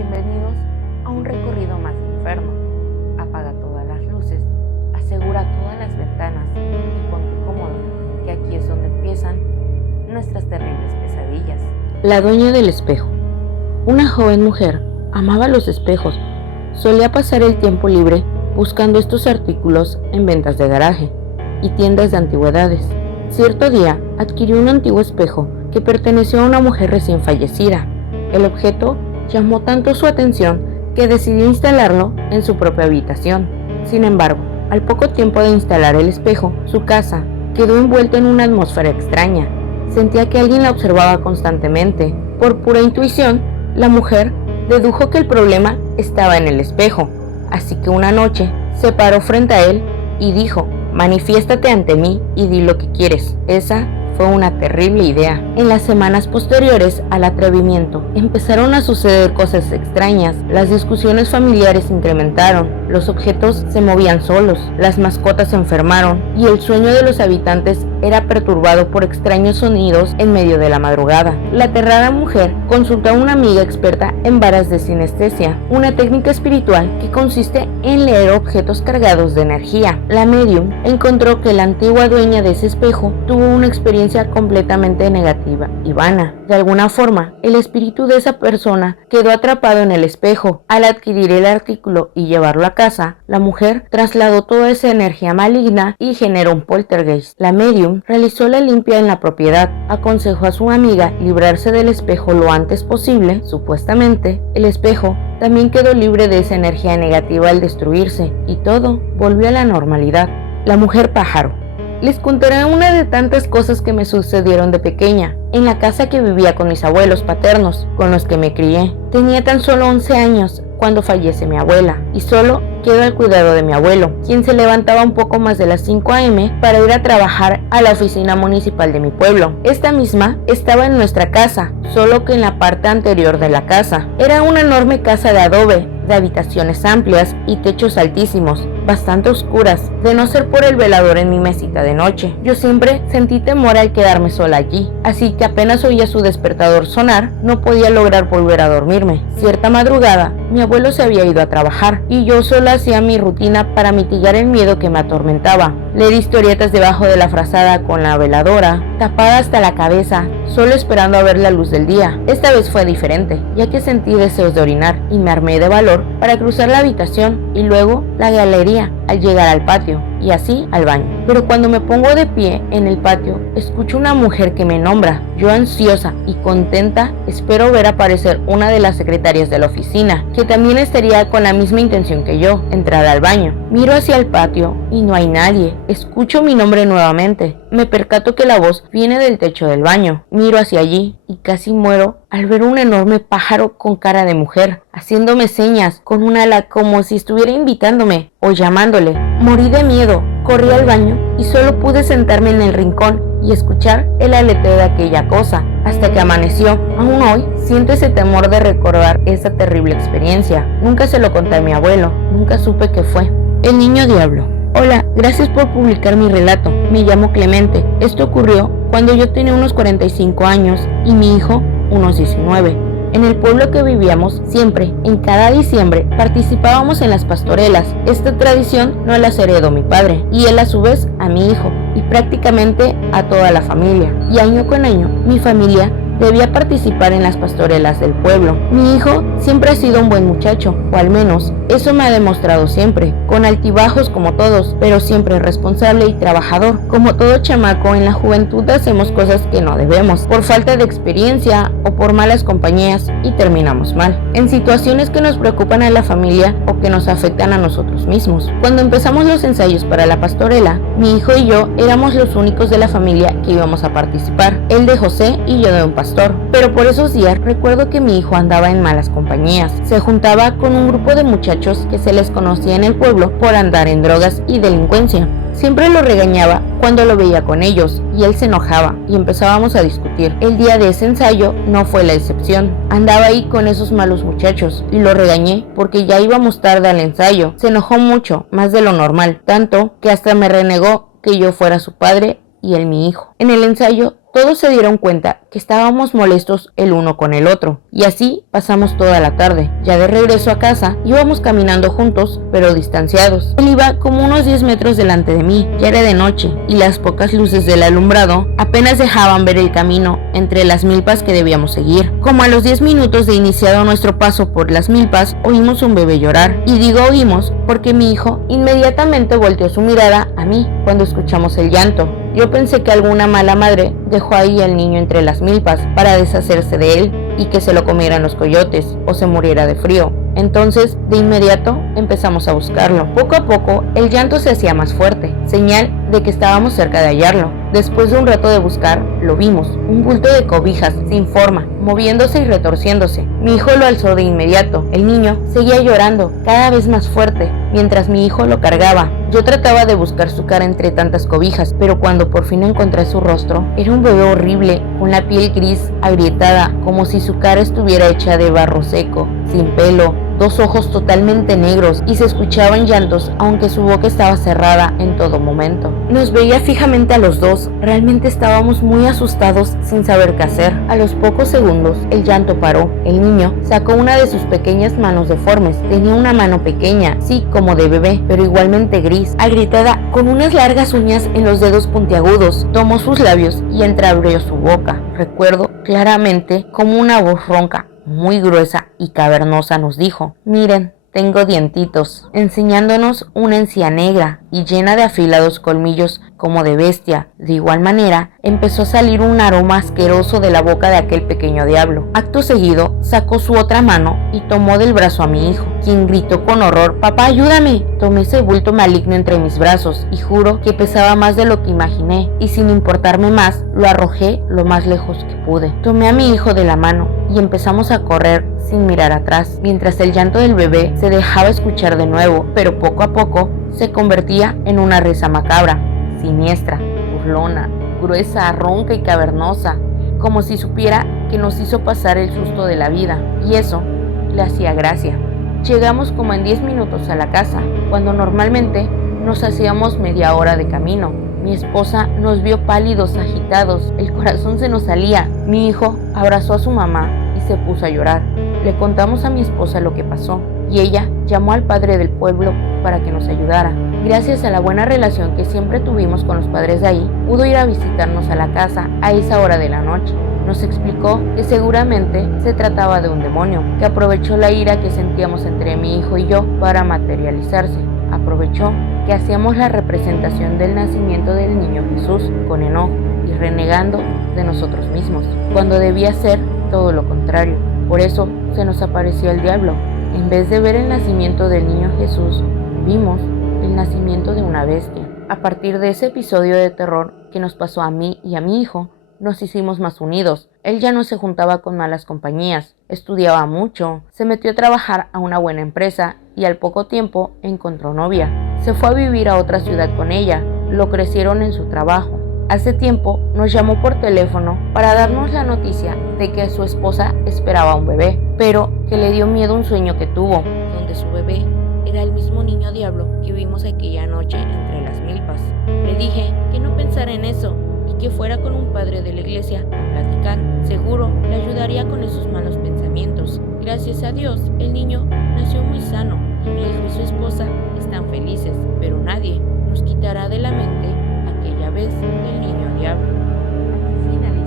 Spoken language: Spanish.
Bienvenidos a un recorrido más de infierno. Apaga todas las luces, asegura todas las ventanas y ponte cómodo, que aquí es donde empiezan nuestras terribles pesadillas. La dueña del espejo. Una joven mujer amaba los espejos. Solía pasar el tiempo libre buscando estos artículos en ventas de garaje y tiendas de antigüedades. Cierto día adquirió un antiguo espejo que perteneció a una mujer recién fallecida. El objeto llamó tanto su atención que decidió instalarlo en su propia habitación. Sin embargo, al poco tiempo de instalar el espejo, su casa quedó envuelta en una atmósfera extraña. Sentía que alguien la observaba constantemente. Por pura intuición, la mujer dedujo que el problema estaba en el espejo, así que una noche se paró frente a él y dijo: «Manifiéstate ante mí y di lo que quieres». Esa fue una terrible idea. En las semanas posteriores al atrevimiento, empezaron a suceder cosas extrañas. Las discusiones familiares incrementaron, los objetos se movían solos, las mascotas se enfermaron y el sueño de los habitantes era perturbado por extraños sonidos en medio de la madrugada. La aterrada mujer consultó a una amiga experta en varas de sinestesia, una técnica espiritual que consiste en leer objetos cargados de energía. La medium encontró que la antigua dueña de ese espejo tuvo una experiencia completamente negativa y vana. De alguna forma, el espíritu de esa persona quedó atrapado en el espejo. Al adquirir el artículo y llevarlo a casa, la mujer trasladó toda esa energía maligna y generó un poltergeist. La medium realizó la limpia en la propiedad, aconsejó a su amiga librarse del espejo lo antes posible. Supuestamente, el espejo también quedó libre de esa energía negativa al destruirse y todo volvió a la normalidad. La mujer pájaro. Les contaré una de tantas cosas que me sucedieron de pequeña, en la casa que vivía con mis abuelos paternos, con los que me crié. Tenía tan solo 11 años cuando fallece mi abuela, y solo quedó al cuidado de mi abuelo, quien se levantaba un poco más de las 5 a.m. para ir a trabajar a la oficina municipal de mi pueblo. Esta misma estaba en nuestra casa, solo que en la parte anterior de la casa. Era una enorme casa de adobe, de habitaciones amplias y techos altísimos, bastante oscuras, de no ser por el velador en mi mesita de noche. Yo siempre sentí temor al quedarme sola allí, así que apenas oía su despertador sonar, no podía lograr volver a dormirme. Cierta madrugada, mi abuelo se había ido a trabajar y yo sola hacía mi rutina para mitigar el miedo que me atormentaba. Le di historietas debajo de la frazada con la veladora, tapada hasta la cabeza, solo esperando a ver la luz del día. Esta vez fue diferente, ya que sentí deseos de orinar y me armé de valor para cruzar la habitación y luego la galería al llegar al patio y así al baño. Pero cuando me pongo de pie en el patio, escucho una mujer que me nombra. Yo, ansiosa y contenta, espero ver aparecer una de las secretarias de la oficina, que también estaría con la misma intención que yo, entrar al baño. Miro hacia el patio y no hay nadie. Escucho mi nombre nuevamente. Me percato que la voz viene del techo del baño. Miro hacia allí y casi muero al ver un enorme pájaro con cara de mujer, haciéndome señas con un ala como si estuviera invitándome o llamándole. Morí de miedo, corrí al baño y solo pude sentarme en el rincón y escuchar el aleteo de aquella cosa hasta que amaneció. Aún hoy siento ese temor de recordar esa terrible experiencia. Nunca se lo conté a mi abuelo, nunca supe qué fue. El niño diablo. Hola, gracias por publicar mi relato. Me llamo Clemente. Esto ocurrió cuando yo tenía unos 45 años y mi hijo unos 19. En el pueblo que vivíamos, siempre, en cada diciembre, participábamos en las pastorelas. Esta tradición no la heredó mi padre, y él a su vez a mi hijo, y prácticamente a toda la familia. Y año con año, mi familia debía participar en las pastorelas del pueblo. Mi hijo siempre ha sido un buen muchacho, o al menos eso me ha demostrado siempre, con altibajos como todos, pero siempre responsable y trabajador. Como todo chamaco, en la juventud hacemos cosas que no debemos, por falta de experiencia o por malas compañías, y terminamos mal, en situaciones que nos preocupan a la familia o que nos afectan a nosotros mismos. Cuando empezamos los ensayos para la pastorela, mi hijo y yo éramos los únicos de la familia que íbamos a participar, él de José y yo de un pastor. Pero por esos días recuerdo que mi hijo andaba en malas compañías. Se juntaba con un grupo de muchachos que se les conocía en el pueblo por andar en drogas y delincuencia. Siempre lo regañaba cuando lo veía con ellos y él se enojaba y empezábamos a discutir. El día de ese ensayo no fue la excepción. Andaba ahí con esos malos muchachos y lo regañé porque ya íbamos tarde al ensayo. Se enojó mucho, más de lo normal, tanto que hasta me renegó que yo fuera su padre y él mi hijo. En el ensayo Todos se dieron cuenta que estábamos molestos el uno con el otro, y así pasamos toda la tarde. Ya de regreso a casa, íbamos caminando juntos, pero distanciados. Él iba como unos 10 metros delante de mí, ya era de noche, y las pocas luces del alumbrado apenas dejaban ver el camino entre las milpas que debíamos seguir. Como a los 10 minutos de iniciado nuestro paso por las milpas, oímos un bebé llorar, y digo oímos porque mi hijo inmediatamente volteó su mirada a mí cuando escuchamos el llanto. Yo pensé que alguna mala madre dejó ahí al niño entre las milpas para deshacerse de él y que se lo comieran los coyotes o se muriera de frío. Entonces, de inmediato, empezamos a buscarlo. Poco a poco, el llanto se hacía más fuerte, señal de que estábamos cerca de hallarlo. Después de un rato de buscar, lo vimos, un bulto de cobijas, sin forma, moviéndose y retorciéndose. Mi hijo lo alzó de inmediato. El niño seguía llorando, cada vez más fuerte, mientras mi hijo lo cargaba. Yo trataba de buscar su cara entre tantas cobijas, pero cuando por fin encontré su rostro, era un bebé horrible, con la piel gris, agrietada, como si su cara estuviera hecha de barro seco, sin pelo, dos ojos totalmente negros, y se escuchaban llantos, aunque su boca estaba cerrada en todo momento. Nos veía fijamente a los dos, realmente estábamos muy asustados sin saber qué hacer. A los pocos segundos, el llanto paró. El niño sacó una de sus pequeñas manos deformes. Tenía una mano pequeña, sí, como de bebé, pero igualmente gris, agrietada, con unas largas uñas en los dedos puntiagudos. Tomó sus labios y entreabrió su boca. Recuerdo claramente como una voz ronca, muy gruesa y cavernosa, nos dijo: miren, tengo dientitos, enseñándonos una encía negra y llena de afilados colmillos como de bestia. De igual manera, empezó a salir un aroma asqueroso de la boca de aquel pequeño diablo. Acto seguido, sacó su otra mano y tomó del brazo a mi hijo, quien gritó con horror: ¡Papá, ayúdame! Tomé ese bulto maligno entre mis brazos y juro que pesaba más de lo que imaginé, y sin importarme más, lo arrojé lo más lejos que pude. Tomé a mi hijo de la mano y empezamos a correr sin mirar atrás, mientras el llanto del bebé se dejaba escuchar de nuevo, pero poco a poco se convertía en una risa macabra, siniestra, burlona, gruesa, ronca y cavernosa, como si supiera que nos hizo pasar el susto de la vida, y eso le hacía gracia. Llegamos como en 10 minutos a la casa, cuando normalmente nos hacíamos media hora de camino. Mi esposa nos vio pálidos, agitados, el corazón se nos salía. Mi hijo abrazó a su mamá y se puso a llorar. Le contamos a mi esposa lo que pasó, y ella llamó al padre del pueblo para que nos ayudara. Gracias a la buena relación que siempre tuvimos con los padres de ahí, pudo ir a visitarnos a la casa a esa hora de la noche. Nos explicó que seguramente se trataba de un demonio, que aprovechó la ira que sentíamos entre mi hijo y yo para materializarse. Aprovechó que hacíamos la representación del nacimiento del niño Jesús con enojo y renegando de nosotros mismos, cuando debía ser todo lo contrario. Por eso se nos apareció el diablo. En vez de ver el nacimiento del niño Jesús, vimos el nacimiento de una bestia. A partir de ese episodio de terror que nos pasó a mí y a mi hijo, nos hicimos más unidos. Él ya no se juntaba con malas compañías, estudiaba mucho, se metió a trabajar a una buena empresa y al poco tiempo encontró novia. Se fue a vivir a otra ciudad con ella, lo crecieron en su trabajo. Hace tiempo nos llamó por teléfono para darnos la noticia de que su esposa esperaba un bebé, pero que le dio miedo un sueño que tuvo, donde su bebé era el mismo niño diablo que vimos aquella noche entre las milpas. Le dije que no pensara en eso y que fuera con un padre de la iglesia a platicar. Seguro le ayudaría con esos malos pensamientos. Gracias a Dios, el niño nació muy sano y mi hijo y su esposa están felices, pero nadie nos quitará de la mente aquella vez del niño diablo. Finaliza.